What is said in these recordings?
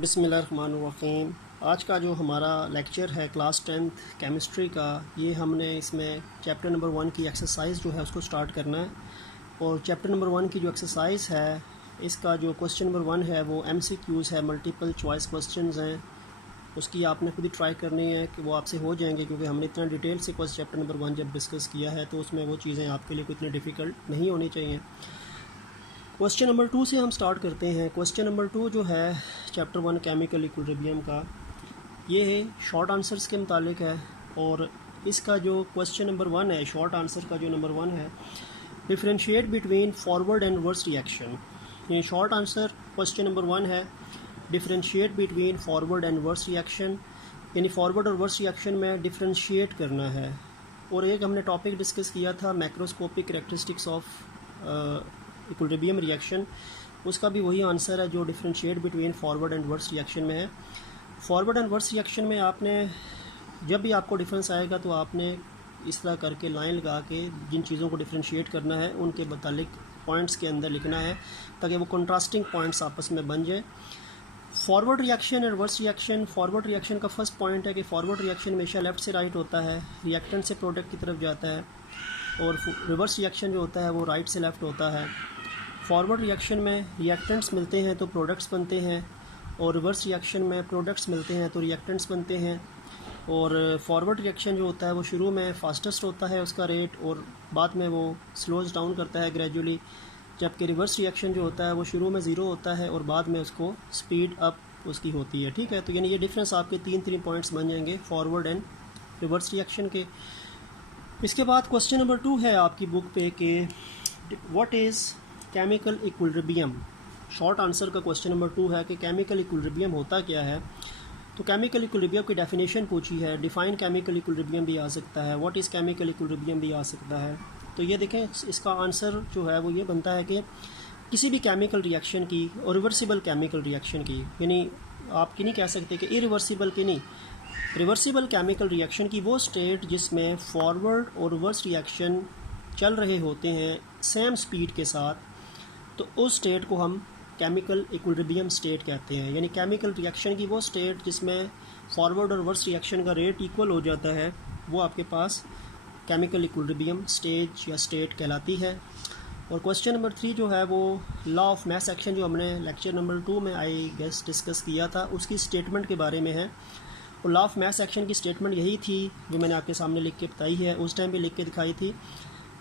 बिस्मिल्लाहिर्रहमानिर्रहीम। आज का जो हमारा लेक्चर है क्लास 10th केमिस्ट्री का, ये हमने इसमें चैप्टर नंबर 1 की एक्सरसाइज जो है उसको स्टार्ट करना है। और चैप्टर नंबर 1 की जो एक्सरसाइज है, इसका जो क्वेश्चन नंबर 1 है वो MCQs है, मल्टीपल चॉइस क्वेश्चंस हैं। उसकी आपने खुद ही ट्राई करनी है कि वो आपसे हो जाएंगे, क्योंकि हमने इतना डिटेल से चैप्टर नंबर 1 जब डिस्कस किया है तो उसमें वो चीज़ें आपके लिए कोई इतनी डिफ़िकल्ट नहीं होनी चाहिए। क्वेश्चन नंबर 2 से हम स्टार्ट करते हैं। क्वेश्चन नंबर 2 जो है चैप्टर 1 केमिकल इक्विलिब्रियम का, ये है शॉर्ट आंसर्स के मुतालिक है। और इसका जो क्वेश्चन नंबर 1 है, शॉर्ट आंसर का जो नंबर 1 है, differentiate between forward and reverse reaction. ये शॉर्ट आंसर क्वेश्चन नंबर 1 है, differentiate between forward and reverse reaction, यानी फॉरवर्ड और रिवर्स रिएक्शन में डिफरेंशिएट करना है। और एक हमने टॉपिक डिस्कस किया था macroscopic characteristics of equilibrium reaction, उसका भी वही आंसर है जो differentiate between forward and reverse reaction में है। फॉरवर्ड एंड रिवर्स रिएक्शन में आपने जब भी आपको डिफरेंस आएगा तो आपने इस तरह करके लाइन लगा के जिन चीज़ों को डिफरेंशिएट करना है उनके मुतालिक पॉइंट्स के अंदर लिखना है, ताकि वो कंट्रास्टिंग पॉइंट्स आपस में बन जाए। फॉरवर्ड रिएक्शन और रिवर्स रिएक्शन, फॉरवर्ड रिएक्शन का फर्स्ट पॉइंट है कि फॉरवर्ड रिएक्शन हमेशा लेफ़्ट से राइट होता है, रिएक्टेंट से प्रोडक्ट की तरफ जाता है। और रिवर्स रिएक्शन जो होता है वो राइट से लेफ़्ट होता है। फॉरवर्ड रिएक्शन में रिएक्टेंट्स मिलते हैं तो प्रोडक्ट्स बनते हैं, और रिवर्स रिएक्शन में प्रोडक्ट्स मिलते हैं तो रिएक्टेंट्स बनते हैं। और फॉरवर्ड रिएक्शन जो होता है वो शुरू में फास्टेस्ट होता है उसका रेट, और बाद में वो स्लोज डाउन करता है ग्रेजुअली, जबकि रिवर्स रिएक्शन जो होता है वो शुरू में ज़ीरो होता है और बाद में उसको स्पीड अप उसकी होती है। ठीक है, तो यानी ये डिफरेंस आपके तीन पॉइंट्स बन जाएंगे फॉरवर्ड एंड रिवर्स रिएक्शन के। इसके बाद क्वेश्चन नंबर 2 है आपकी बुक पे कि what is chemical equilibrium. Short answer का क्वेश्चन नंबर 2 है कि केमिकल इक्विलिब्रियम होता क्या है। तो केमिकल इक्विलिब्रियम की डेफिनेशन पूछी है, डिफाइन केमिकल इक्विलिब्रियम भी आ सकता है, व्हाट इज़ केमिकल इक्विलिब्रियम भी आ सकता है। तो ये देखें, इसका आंसर जो है वो ये बनता है कि किसी भी केमिकल रिएक्शन की और रिवर्सिबल केमिकल रिएक्शन की, यानी आप की नहीं कह सकते कि इरिवर्सिबल की नहीं, रिवर्सिबल केमिकल रिएक्शन की वो स्टेट जिसमें फॉरवर्ड और रिवर्स रिएक्शन चल रहे होते हैं सेम स्पीड के साथ, तो उस स्टेट को हम केमिकल इक्विलिब्रियम स्टेट कहते हैं। यानी केमिकल रिएक्शन की वो स्टेट जिसमें फॉरवर्ड और रिवर्स रिएक्शन का रेट इक्वल हो जाता है, वो आपके पास केमिकल इक्विलिब्रियम स्टेज या स्टेट कहलाती है। और क्वेश्चन नंबर 3 जो है वो लॉ ऑफ मास एक्शन, जो हमने लेक्चर नंबर 2 में आई गेस डिस्कस किया था, उसकी स्टेटमेंट के बारे में है। और लॉ ऑफ मास एक्शन की स्टेटमेंट यही थी जो मैंने आपके सामने लिख के बताई है, उस टाइम भी लिख के दिखाई थी।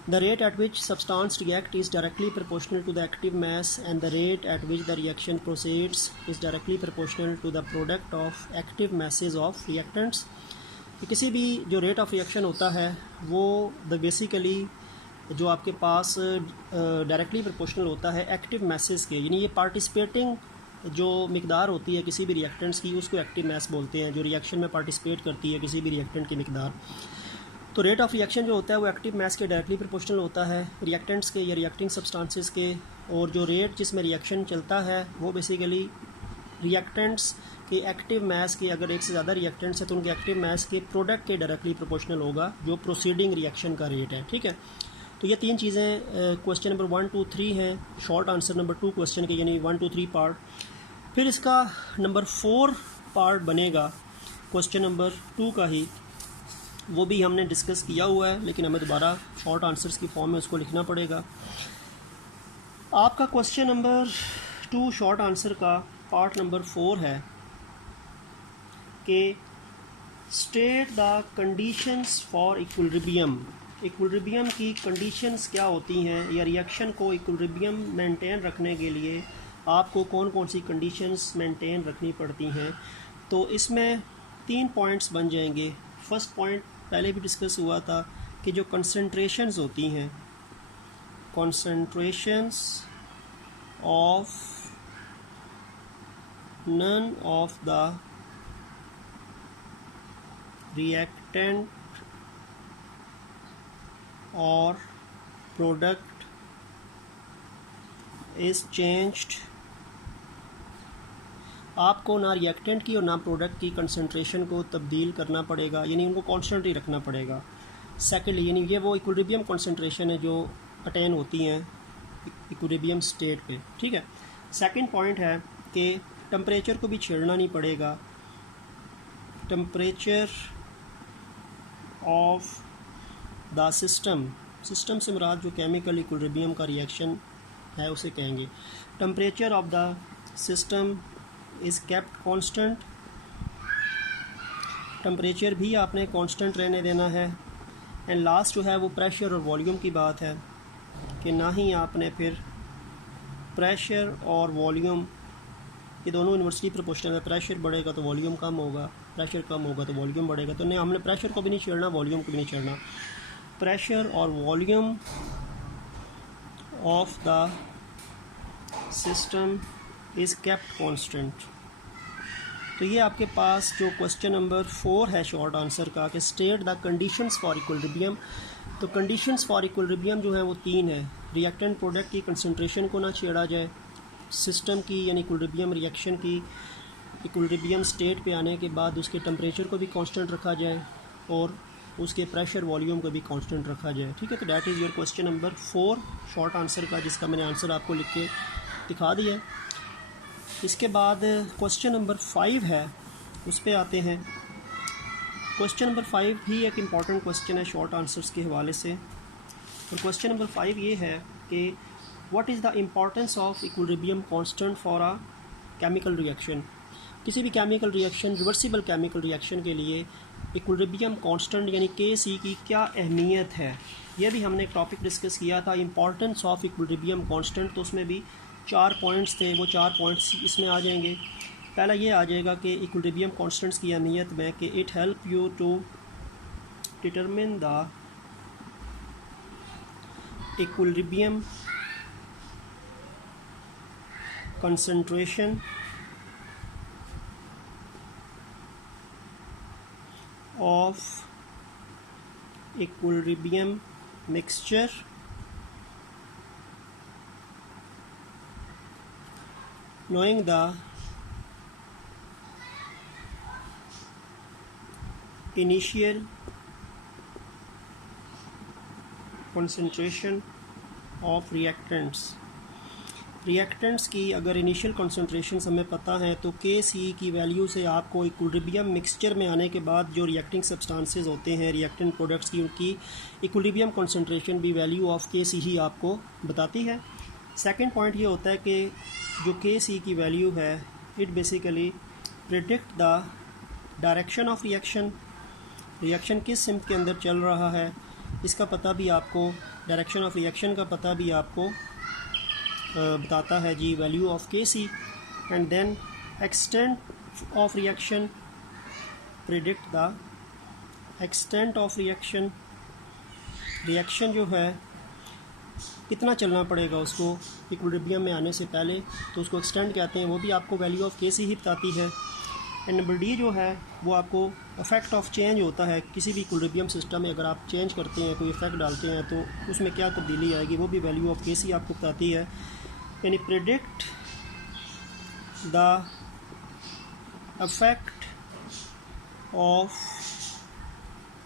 The rate at which substance react is directly proportional to the active mass, and the rate at which the reaction proceeds is directly proportional to the product of active masses of reactants। किसी भी जो rate of reaction होता है वो basically जो आपके पास directly proportional होता है एक्टिव मैसेज के, यानी ये पार्टिसिपेटिंग जो मिकदार होती है किसी भी रिएक्टेंट्स की, उसको एक्टिव मैस बोलते हैं, जो रिएक्शन में पार्टिसिपेट करती है किसी भी रिएक्टेंट की मिकदार। तो रेट ऑफ रिएक्शन जो होता है वो एक्टिव मैस के डायरेक्टली प्रोपोर्शनल होता है रिएक्टेंट्स के या रिएक्टिंग सब्सटेंसेस के। और जो रेट जिसमें रिएक्शन चलता है वो बेसिकली रिएक्टेंट्स के एक्टिव मैस के, अगर एक से ज़्यादा रिएक्टेंट्स है तो उनके एक्टिव मैस के प्रोडक्ट के डायरेक्टली प्रोपोर्शनल होगा जो प्रोसीडिंग रिएक्शन का रेट है। ठीक है, तो ये 3 चीज़ें क्वेश्चन नंबर 1, 2, 3 हैं शॉर्ट आंसर नंबर 2 क्वेश्चन के, यानी 1, 2, 3 पार्ट। फिर इसका नंबर 4 पार्ट बनेगा क्वेश्चन नंबर 2 का ही, वो भी हमने डिस्कस किया हुआ है लेकिन हमें दोबारा शॉर्ट आंसर्स की फॉर्म में उसको लिखना पड़ेगा। आपका क्वेश्चन नंबर 2 शॉर्ट आंसर का पार्ट नंबर 4 है कि state the conditions for equilibrium. Equilibrium की कंडीशंस क्या होती हैं, या रिएक्शन को इक्विलिब्रियम मेंटेन रखने के लिए आपको कौन कौन सी कंडीशंस मेंटेन रखनी पड़ती हैं। तो इसमें 3 पॉइंट्स बन जाएंगे। फर्स्ट पॉइंट पहले भी डिस्कस हुआ था कि जो कंसंट्रेशंस होती हैं, concentrations of none of the reactant और प्रोडक्ट इज चेंज्ड। आपको ना रिएक्टेंट की और ना प्रोडक्ट की कंसंट्रेशन को तब्दील करना पड़ेगा, यानी उनको कांस्टेंट ही रखना पड़ेगा। सेकेंडली, यानी ये वो इक्विलिब्रियम कंसंट्रेशन है जो अटेन होती हैं इक्विलिब्रियम स्टेट पे। ठीक है, सेकंड पॉइंट है कि टेम्परेचर को भी छेड़ना नहीं पड़ेगा। Temperature of the system, system से मुराद जो केमिकल इक्विलिब्रियम का रिएक्शन है उसे कहेंगे। Temperature of the system is kept constant, temperature भी आपने कांस्टेंट रहने देना है। एंड लास्ट जो है वो प्रेशर और वॉल्यूम की बात है कि ना ही आपने फिर प्रेशर और वॉल्यूम ये दोनों इन्वर्सली प्रोपोर्शनल है। प्रेशर बढ़ेगा तो वॉल्यूम कम होगा, प्रेशर कम होगा तो वॉल्यूम बढ़ेगा। तो नहीं, हमने प्रेशर को भी नहीं छेड़ना, वॉल्यूम को भी नहीं छेड़ना। प्रेशर और volume of the system is kept constant. तो ये आपके पास जो क्वेश्चन नंबर 4 है शॉर्ट आंसर का कि state the conditions for equilibrium. तो कंडीशंस फॉर इक्विलिब्रियम जो है वो 3 है। रिएक्टेंट प्रोडक्ट की कंसंट्रेशन को ना छेड़ा जाए, सिस्टम की यानी इक्विलिब्रियम रिएक्शन की इक्विलिब्रियम स्टेट पे आने के बाद उसके टेम्परेचर को भी कांस्टेंट रखा जाए और उसके प्रेशर वॉल्यूम को भी कांस्टेंट रखा जाए। ठीक है, तो that is your question number 4 short answer का, जिसका मैंने आंसर आपको लिख के दिखा दिया। इसके बाद क्वेश्चन नंबर 5 है, उस पर आते हैं। क्वेश्चन नंबर 5 भी एक इम्पॉर्टेंट क्वेश्चन है शॉर्ट आंसर्स के हवाले से। और क्वेश्चन नंबर 5 ये है कि what is the importance of equilibrium constant for a chemical reaction. किसी भी chemical reaction, reversible chemical reaction के लिए इक्विलिब्रियम कांस्टेंट यानी Kc की क्या अहमियत है, यह भी हमने एक टॉपिक डिस्कस किया था, इम्पॉर्टेंस ऑफ इक्विलिब्रियम कांस्टेंट। तो उसमें भी 4 पॉइंट्स थे, वो 4 पॉइंट्स इसमें आ जाएंगे। पहला ये आ जाएगा कि इक्विलिब्रियम कांस्टेंट्स की अहमियत में कि it help you to determine the equilibrium concentration of equilibrium mixture knowing the initial concentration of reactants की अगर इनिशियल कॉन्सेंट्रेशन हमें पता है तो Kc की वैल्यू से आपको इक्विलिब्रियम मिक्सचर में आने के बाद जो रिएक्टिंग सब्सटेंसेस होते हैं रिएक्टेंट प्रोडक्ट्स की, उनकी इक्विलिब्रियम कॉन्सेंट्रेशन भी वैल्यू ऑफ Kc ही आपको बताती है। सेकंड पॉइंट ये होता है कि जो Kc की वैल्यू है it basically predict the direction of reaction किस सिमत के अंदर चल रहा है इसका पता भी आपको, डायरेक्शन ऑफ रिएक्शन का पता भी आपको बताता है जी value of Kc। And then extent of reaction predict the extent of reaction जो है कितना चलना पड़ेगा उसको इक्विलिब्रियम में आने से पहले, तो उसको एक्सटेंट कहते हैं, वो भी आपको वैल्यू ऑफ Kc ही बताती है। एंड नंबर डी जो है वो आपको इफेक्ट ऑफ चेंज होता है। किसी भी इक्विलिब्रियम सिस्टम में अगर आप चेंज करते हैं, कोई इफेक्ट डालते हैं तो उसमें क्या तब्दीली आएगी, वो भी वैल्यू ऑफ Kc आपको बताती है। यानी predict the effect of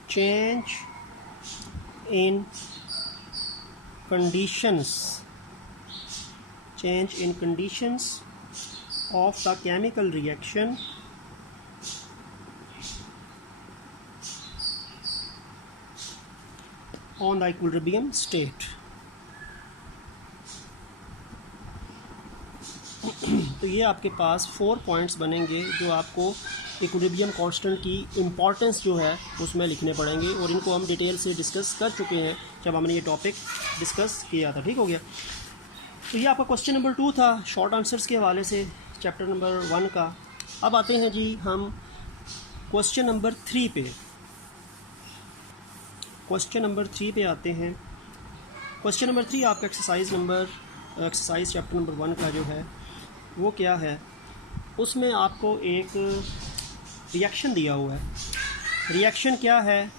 change in conditions of the chemical reaction on the equilibrium state। तो ये आपके पास 4 पॉइंट्स बनेंगे जो आपको इक्विलिब्रियम कांस्टेंट की इम्पॉर्टेंस जो है उसमें लिखने पड़ेंगे, और इनको हम डिटेल से डिस्कस कर चुके हैं जब हमने ये टॉपिक डिस्कस किया था। ठीक हो गया। तो ये आपका क्वेश्चन नंबर 2 था शॉर्ट आंसर्स के हवाले से चैप्टर नंबर 1 का। अब आते हैं जी हम क्वेश्चन नंबर 3 पे। क्वेश्चन नंबर 3 पे आते हैं। क्वेश्चन नंबर 3 आपका एक्सरसाइज चैप्टर नंबर 1 का जो है वो क्या है, उसमें आपको एक रिएक्शन दिया हुआ है। रिएक्शन क्या है,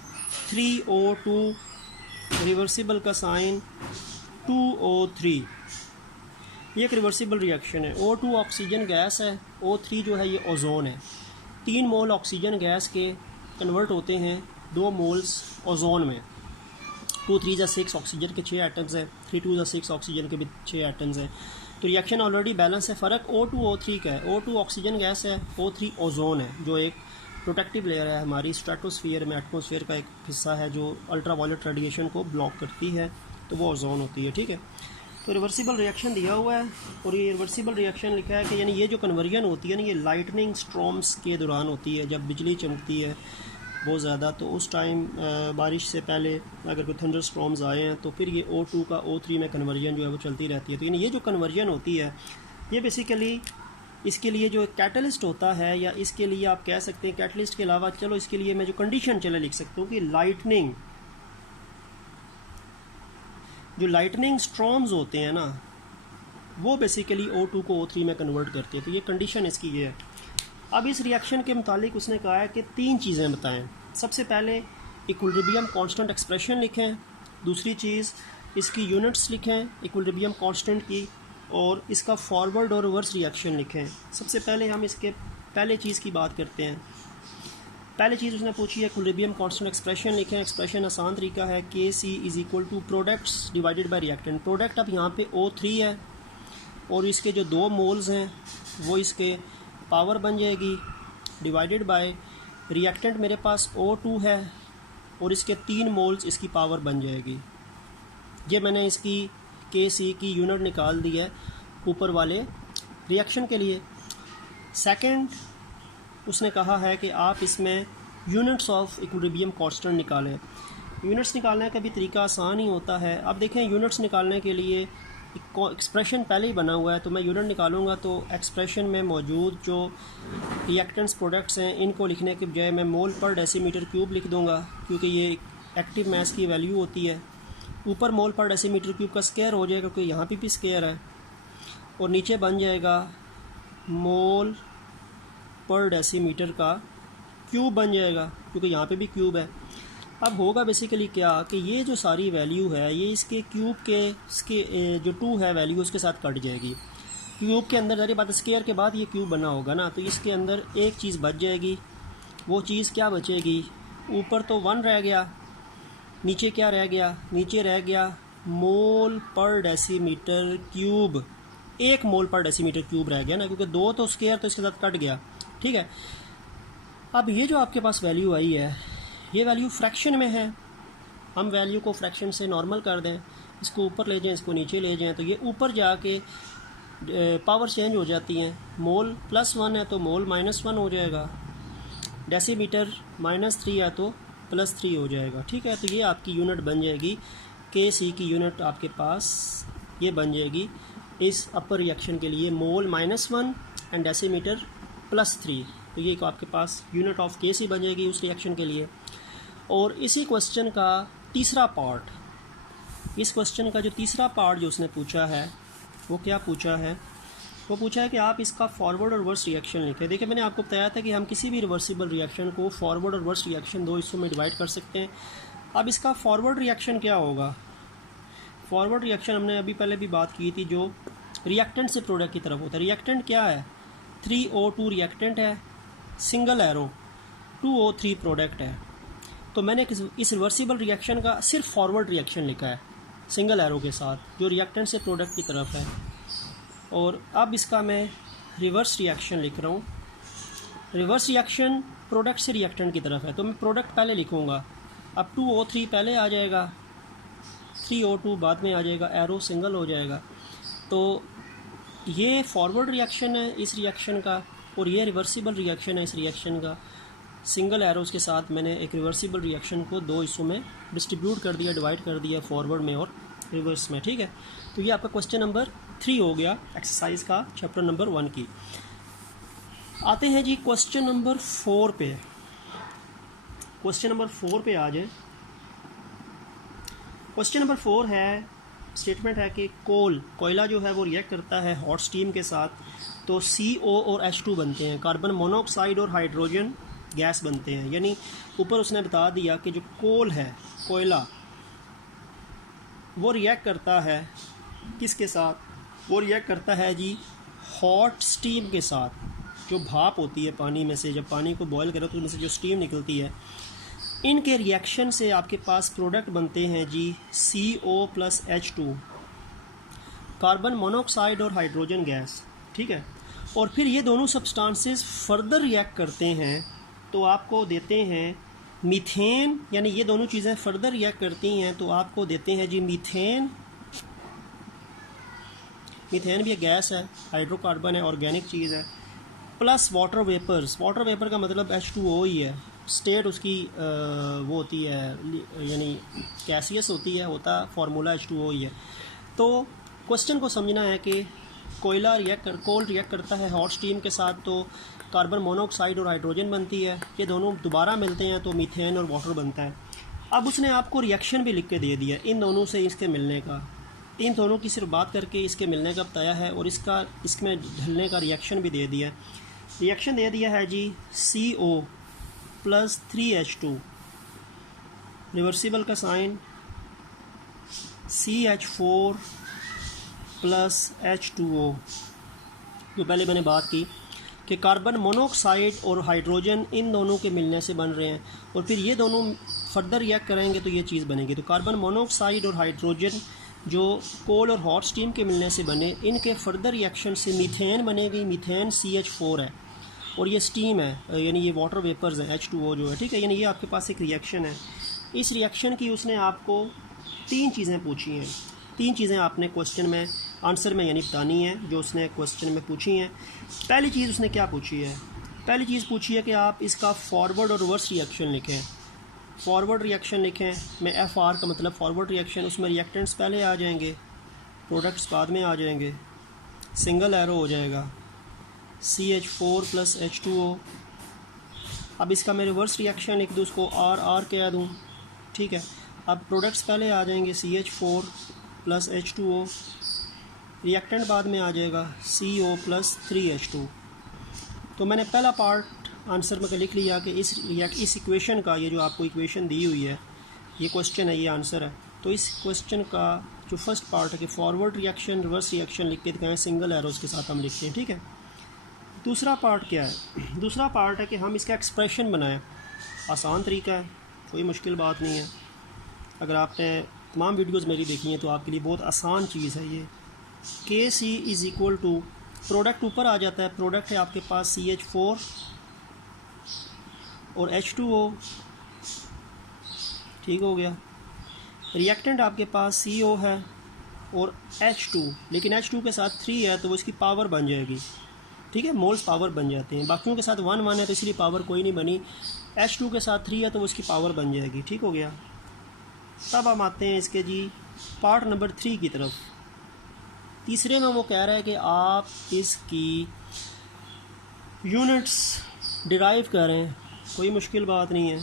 3O2 रिवर्सिबल का साइन 2O3। ये एक रिवर्सिबल रिएक्शन है। O2 ऑक्सीजन गैस है, O3 जो है ये ओजोन है। 3 मोल ऑक्सीजन गैस के कन्वर्ट होते हैं 2 मोल्स ओजोन में। 2 3 6 ऑक्सीजन के 6 एटम्स हैं, 3 2 6 ऑक्सीजन के भी 6 एटम्स हैं। तो रिएक्शन ऑलरेडी बैलेंस है। फ़र्क O2O3 का है। O2 ऑक्सीजन गैस है, O3 ओजोन है, जो एक प्रोटेक्टिव लेयर है हमारी स्ट्रेटोस्फीयर में, एटमॉस्फेयर का एक हिस्सा है जो अल्ट्रावायलेट रेडिएशन को ब्लॉक करती है, तो वो ओजोन होती है। ठीक है, तो रिवर्सिबल रिएक्शन दिया हुआ है और ये रिवर्सिबल रिएक्शन लिखा है कि यानी ये जो कन्वर्जन होती है ना, ये लाइटनिंग स्ट्रॉम्स के दौरान होती है। जब बिजली चमकती है बहुत ज़्यादा, तो उस टाइम बारिश से पहले अगर कोई थंडर स्ट्रॉम्स आए हैं तो फिर ये O2 का O3 में कन्वर्जन जो है वो चलती रहती है। तो यानी ये जो कन्वर्जन होती है, ये बेसिकली इसके लिए जो कैटलिस्ट होता है, या इसके लिए आप कह सकते हैं कैटलिस्ट के अलावा, चलो इसके लिए मैं जो कंडीशन चले लिख सकता हूँ कि लाइटनिंग, जो लाइटनिंग स्ट्रॉम्स होते हैं ना, वो बेसिकली O2 को O3 में कन्वर्ट करते हैं। तो ये कंडीशन इसकी ये है। अब इस रिएक्शन के मुतालिक उसने कहा है कि 3 चीज़ें बताएं। सबसे पहले इक्विलिब्रियम कांस्टेंट एक्सप्रेशन लिखें, दूसरी चीज़ इसकी यूनिट्स लिखें इक्विलिब्रियम कांस्टेंट की, और इसका फॉरवर्ड और रिवर्स रिएक्शन लिखें। सबसे पहले हम इसके पहले चीज़ की बात करते हैं। पहले चीज़ उसने पूछी है इक्विलिब्रियम कांस्टेंट एक्सप्रेशन लिखें। एक्सप्रेशन आसान तरीका है, Kc = products divided by reactant. Product अब यहाँ पे O3 है और इसके जो 2 मोल्स हैं वो इसके पावर बन जाएगी, डिवाइडेड बाय रिएक्टेंट मेरे पास O2 है और इसके 3 मोल्स इसकी पावर बन जाएगी। ये मैंने इसकी Kc की यूनिट निकाल दी है ऊपर वाले रिएक्शन के लिए। सेकंड उसने कहा है कि आप इसमें यूनिट्स ऑफ इक्विलिब्रियम कांस्टेंट निकालें। यूनिट्स निकालने का भी तरीका आसान ही होता है। अब देखें, यूनिट्स निकालने के लिए एक्सप्रेशन पहले ही बना हुआ है, तो मैं यूनिट निकालूंगा तो एक्सप्रेशन में मौजूद जो रिएक्टेंट्स प्रोडक्ट्स हैं इनको लिखने के बजाय मैं मोल पर डेसीमीटर क्यूब लिख दूंगा, क्योंकि ये एक्टिव मास की वैल्यू होती है। ऊपर मोल पर डेसीमीटर क्यूब का स्क्वायर हो जाएगा, क्योंकि यहाँ पे भी स्क्वायर है, और नीचे बन जाएगा मोल पर डेसीमीटर का क्यूब बन जाएगा, क्योंकि यहाँ पे भी क्यूब है। अब होगा बेसिकली क्या कि ये जो सारी वैल्यू है ये इसके क्यूब के इसके जो 2 है वैल्यू उसके साथ कट जाएगी। क्यूब के अंदर सारी बात स्क्वायर के बाद ये क्यूब बना होगा ना, तो इसके अंदर एक चीज़ बच जाएगी। वो चीज़ क्या बचेगी? ऊपर तो 1 रह गया, नीचे क्या रह गया? नीचे रह गया मोल पर डेसीमीटर क्यूब। 1 मोल पर डेसीमीटर क्यूब रह गया ना, क्योंकि 2 तो स्क्वायर तो इसके साथ कट गया। ठीक है, अब ये जो आपके पास वैल्यू आई है ये वैल्यू फ्रैक्शन में है। हम वैल्यू को फ्रैक्शन से नॉर्मल कर दें, इसको ऊपर ले जाएं, इसको नीचे ले जाएं, तो ये ऊपर जाके पावर चेंज हो जाती हैं। मोल +1 है तो मोल -1 हो जाएगा, डेसीमीटर -3 है तो +3 हो जाएगा। ठीक है, तो ये आपकी यूनिट बन जाएगी। Kc की यूनिट आपके पास ये बन जाएगी इस अपर रिएक्शन के लिए, मोल -1 एंड डेसीमीटर +3। तो ये आपके पास यूनिट ऑफ Kc बन जाएगी उस रिएक्शन के लिए। और इसी क्वेश्चन का तीसरा पार्ट, इस क्वेश्चन का जो तीसरा पार्ट जो उसने पूछा है वो क्या पूछा है? वो पूछा है कि आप इसका फॉरवर्ड और रिवर्स रिएक्शन लिखें। देखिए, मैंने आपको बताया था कि हम किसी भी रिवर्सिबल रिएक्शन को फॉरवर्ड और रिवर्स रिएक्शन 2 हिस्सों में डिवाइड कर सकते हैं। अब इसका फॉरवर्ड रिएक्शन क्या होगा? फॉरवर्ड रिएक्शन हमने अभी पहले भी बात की थी, जो रिएक्टेंट से प्रोडक्ट की तरफ होता है। रिएक्टेंट क्या है? 3O2 रिएक्टेंट है, सिंगल एरो 2O3 प्रोडक्ट है। तो मैंने इस रिवर्सिबल रिएक्शन का सिर्फ फॉरवर्ड रिएक्शन लिखा है सिंगल एरो के साथ, जो रिएक्टेंट से प्रोडक्ट की तरफ है। और अब इसका मैं रिवर्स रिएक्शन लिख रहा हूँ। रिवर्स रिएक्शन प्रोडक्ट से रिएक्टेंट की तरफ है, तो मैं प्रोडक्ट पहले लिखूँगा। अब 2O3 पहले आ जाएगा, 3O2 बाद में आ जाएगा, एरो सिंगल हो जाएगा। तो ये फॉरवर्ड रिएक्शन है इस रिएक्शन का, और ये रिवर्सिबल रिएक्शन है इस रिएक्शन का। सिंगल एरोज़ के साथ मैंने एक रिवर्सिबल रिएक्शन को 2 हिस्सों में डिस्ट्रीब्यूट कर दिया, डिवाइड कर दिया, फॉरवर्ड में और रिवर्स में। ठीक है, तो ये आपका क्वेश्चन नंबर 3 हो गया एक्सरसाइज का चैप्टर नंबर 1 की। आते हैं जी क्वेश्चन नंबर 4 पे। क्वेश्चन नंबर 4 पे आ जाए। क्वेश्चन नंबर 4 है, स्टेटमेंट है कि कोयला जो है वो रिएक्ट करता है हॉट स्टीम के साथ, तो CO और H2 बनते हैं, कार्बन मोनोऑक्साइड और हाइड्रोजन गैस बनते हैं। यानी ऊपर उसने बता दिया कि जो कोल है, कोयला, वो रिएक्ट करता है किसके साथ? वो रिएक्ट करता है जी हॉट स्टीम के साथ। जो भाप होती है पानी में से, जब पानी को बॉयल करो तो उसमें से जो स्टीम निकलती है, इनके रिएक्शन से आपके पास प्रोडक्ट बनते हैं जी CO + H2। कार्बन मोनोऑक्साइड और हाइड्रोजन गैस, ठीक है, और फिर ये दोनों सब्सटेंसेस फर्दर रिएक्ट करते हैं तो आपको देते हैं मीथेन, यानी ये दोनों चीज़ें फर्दर रिएक्ट करती हैं तो आपको देते हैं जी मीथेन। मीथेन भी एक गैस है, हाइड्रोकार्बन है, ऑर्गेनिक चीज़ है, plus water vapours. Water vapour का मतलब H2O ही है, स्टेट उसकी वो होती है, यानी गैसियस होती है, होता फार्मूला H2O ही है। तो क्वेश्चन को समझना है कि कोल रिएक्ट करता है हॉट स्टीम के साथ तो कार्बन मोनोऑक्साइड और हाइड्रोजन बनती है, ये दोनों दोबारा मिलते हैं तो मीथेन और वाटर बनता है। अब उसने आपको रिएक्शन भी लिख के दे दिया इन दोनों से इसके मिलने का, इन दोनों की सिर्फ बात करके इसके मिलने का बताया है और इसमें ढलने का रिएक्शन भी दे दिया है। रिएक्शन दे दिया है जी CO प्लस 3H2, रिवर्सिबल का साइन CH4 प्लस H2O। जो पहले मैंने बात की कि कार्बन मोनोऑक्साइड और हाइड्रोजन इन दोनों के मिलने से बन रहे हैं और फिर ये दोनों फर्दर रिएक्ट करेंगे तो ये चीज़ बनेगी। तो कार्बन मोनोऑक्साइड और हाइड्रोजन जो कोल और हॉट स्टीम के मिलने से बने, इनके फर्दर रिएक्शन से मीथेन बनेगी, मीथेन CH4 है और ये स्टीम है, यानी ये वाटर वेपर्स है H2O जो है, ठीक है, यानी ये आपके पास एक रिएक्शन है। इस रिएक्शन की उसने आपको 3 चीज़ें पूछी हैं, 3 चीज़ें आपने क्वेश्चन में आंसर में यानी बतानी है जो उसने क्वेश्चन में पूछी हैं। पहली चीज़ उसने क्या पूछी है? पहली चीज़ पूछी है कि आप इसका फॉरवर्ड और रिवर्स रिएक्शन लिखें। फॉरवर्ड रिएक्शन लिखें में FR का मतलब फॉरवर्ड रिएक्शन, उसमें रिएक्टेंट्स पहले आ जाएंगे, प्रोडक्ट्स बाद में आ जाएंगे, सिंगल एरो हो जाएगा CH4 प्लस H2O। अब इसका मैं रिवर्स रिएक्शन लिख दूँ, उसको RR कह दूँ, ठीक है। अब प्रोडक्ट्स पहले आ जाएंगे CH4 प्लस H2O, रिएक्टेंट बाद में आ जाएगा CO प्लस 3H2। तो मैंने पहला पार्ट आंसर में लिख लिया कि इस इक्वेशन का, ये जो आपको इक्वेशन दी हुई है, ये क्वेश्चन है, ये आंसर है। तो इस क्वेश्चन का जो फर्स्ट पार्ट है कि फॉरवर्ड रिएक्शन रिवर्स रिएक्शन लिख के दिखाएं, सिंगल एरोज़ के साथ हम लिखते हैं, ठीक है। दूसरा पार्ट क्या है? दूसरा पार्ट है कि हम इसका एक्सप्रेशन बनाएं। आसान तरीका है, कोई मुश्किल बात नहीं है। अगर आपने तमाम वीडियोज़ मेरी देखी हैं तो आपके लिए बहुत आसान चीज़ है ये। KC is equal to, product ऊपर आ जाता है, प्रोडक्ट है आपके पास CH4 और H2O, ठीक हो गया। रिएक्टेंट आपके पास CO है और H2, लेकिन H2 के साथ 3 है तो वो इसकी पावर बन जाएगी, ठीक है, मोल्स पावर बन जाते हैं। बाकियों के साथ 1 है तो इसलिए पावर कोई नहीं बनी, H2 के साथ 3 है तो वो इसकी पावर बन जाएगी, ठीक हो गया। तब हम आते हैं इसके जी पार्ट नंबर 3 की तरफ। तीसरे में वो कह रहा है कि आप इसकी यूनिट्स डिराइव करें, कोई मुश्किल बात नहीं है।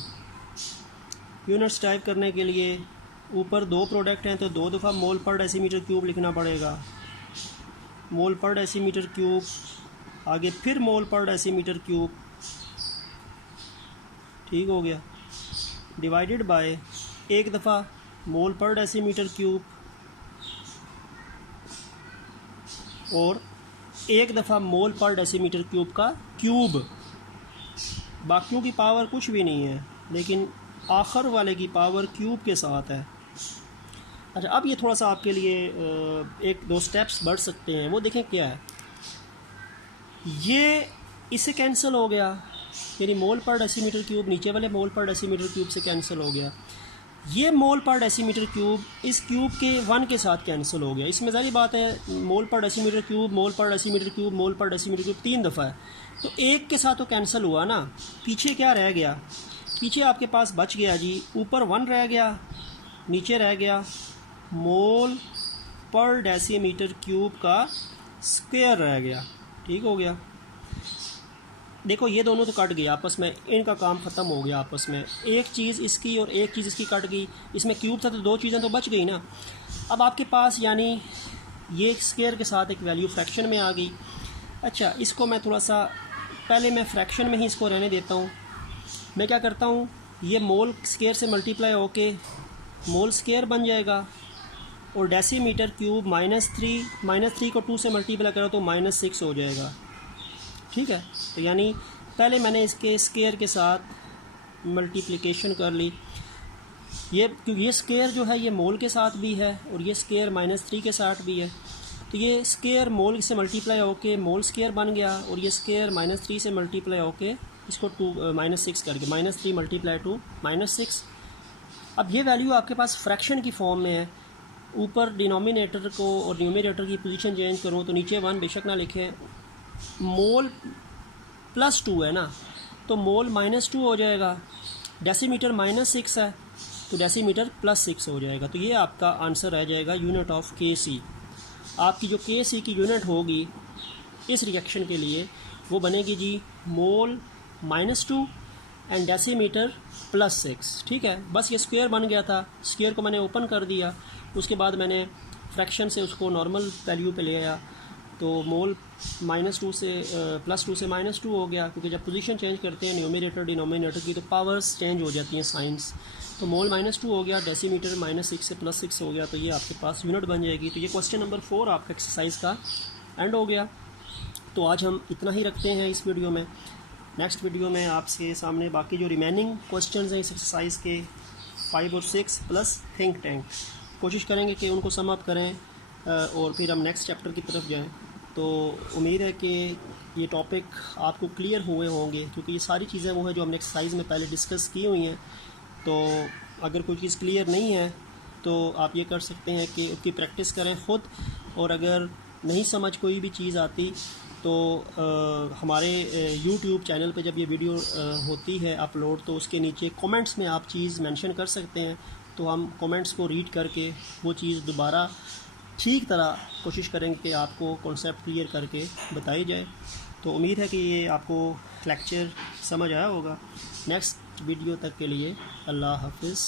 यूनिट्स डिराइव करने के लिए ऊपर 2 प्रोडक्ट हैं तो 2 दफ़ा मोल पर डेसीमीटर क्यूब लिखना पड़ेगा, मोल पर डेसीमीटर क्यूब, आगे फिर मोल पर डेसीमीटर क्यूब, ठीक हो गया, डिवाइडेड बाय एक दफ़ा मोल पर डेसीमीटर क्यूब और एक दफ़ा मोल पर डेसीमीटर क्यूब का क्यूब। बाकियों की पावर कुछ भी नहीं है, लेकिन आखिर वाले की पावर क्यूब के साथ है। अच्छा, अब ये थोड़ा सा आपके लिए 1-2 स्टेप्स बढ़ सकते हैं, वो देखें क्या है। ये इससे कैंसिल हो गया, यानी मोल पर डेसीमीटर क्यूब नीचे वाले मोल पर डेसीमीटर क्यूब से कैंसिल हो गया। ये मोल पर डेसीमीटर क्यूब इस क्यूब के 1 के साथ कैंसिल हो गया। इसमें ज़ाहिर बात है मोल पर डेसीमीटर क्यूब, मोल पर डेसीमीटर क्यूब, मोल पर डेसीमीटर क्यूब 3 दफ़ा है, तो एक के साथ तो कैंसिल हुआ ना। पीछे क्या रह गया? पीछे आपके पास बच गया जी, ऊपर 1 रह गया, नीचे रह गया मोल पर डेसीमीटर क्यूब का स्क्वायर रह गया, ठीक हो गया। देखो ये दोनों तो कट गए आपस में, इनका काम ख़त्म हो गया आपस में। एक चीज़ इसकी और एक चीज़ इसकी कट गई, इसमें क्यूब था तो 2 चीज़ें तो बच गई ना। अब आपके पास यानी ये स्क्वायर के साथ एक वैल्यू फ्रैक्शन में आ गई। अच्छा, इसको मैं थोड़ा सा पहले मैं फ्रैक्शन में ही इसको रहने देता हूँ। मैं क्या करता हूँ, ये मोल स्क्वायर से मल्टीप्लाई होके मोल स्क्वायर बन जाएगा और डेसीमीटर क्यूब -3 को 2 से मल्टीप्लाई करो तो -6 हो जाएगा, ठीक है। तो यानी पहले मैंने इसके स्क्वायर के साथ मल्टीप्लिकेशन कर ली, ये क्योंकि ये स्क्वायर जो है ये मोल के साथ भी है और ये स्क्वायर -3 के साथ भी है, तो ये स्केयर मोल से मल्टीप्लाई होके मोल स्केयर बन गया, और ये स्केयर -3 से मल्टीप्लाई होके इसको -6 करके -3 मल्टीप्लाई टू -6। अब ये वैल्यू आपके पास फ्रैक्शन की फॉर्म में है। ऊपर डिनोमिनेटर को और न्यूमरेटर की पोजीशन चेंज करूँ तो नीचे 1 बेशक ना लिखें, मोल +2 है ना, तो मोल -2 हो जाएगा। डेसीमीटर -6 है तो डेसीमीटर +6 हो जाएगा। तो ये आपका आंसर रह जाएगा यूनिट ऑफ KC। आपकी जो KC की यूनिट होगी इस रिएक्शन के लिए वो बनेगी जी मोल -2 एंड डेसीमीटर +6। ठीक है, बस ये स्क्वायर बन गया था, स्क्वायर को मैंने ओपन कर दिया, उसके बाद मैंने फ्रैक्शन से उसको नॉर्मल वैल्यू पे ले आया, तो मोल -2 से +2 से -2 हो गया, क्योंकि जब पोजीशन चेंज करते हैं न्यूमरेटर डिनोमिनेटर की तो पावर्स चेंज हो जाती हैं साइंस। तो मोल -2 हो गया, डेसीमीटर -6 से +6 हो गया, तो ये आपके पास यूनिट बन जाएगी। तो ये क्वेश्चन नंबर 4 आपका एक्सरसाइज का एंड हो गया। तो आज हम इतना ही रखते हैं इस वीडियो में। नेक्स्ट वीडियो में आपके सामने बाकी जो रिमेनिंग क्वेश्चंस हैं इस एक्सरसाइज के 5 और 6 प्लस थिंक टैंक कोशिश करेंगे कि उनको सम अप करें और फिर हम नेक्स्ट चैप्टर की तरफ जाएं। तो उम्मीद है कि ये टॉपिक आपको क्लियर हुए होंगे, क्योंकि ये सारी चीज़ें वो है जो हमने एक्सरसाइज में पहले डिस्कस की हुई हैं। तो अगर कोई चीज़ क्लियर नहीं है तो आप ये कर सकते हैं कि उसकी प्रैक्टिस करें ख़ुद, और अगर नहीं समझ कोई भी चीज़ आती तो हमारे YouTube चैनल पे जब ये वीडियो होती है अपलोड, तो उसके नीचे कमेंट्स में आप चीज़ मेंशन कर सकते हैं, तो हम कमेंट्स को रीड करके वो चीज़ दोबारा ठीक तरह कोशिश करेंगे कि आपको कॉन्सेप्ट क्लियर करके बताई जाए। तो उम्मीद है कि ये आपको लेक्चर समझ आया होगा। नेक्स्ट वीडियो तक के लिए अल्लाह हाफिज़।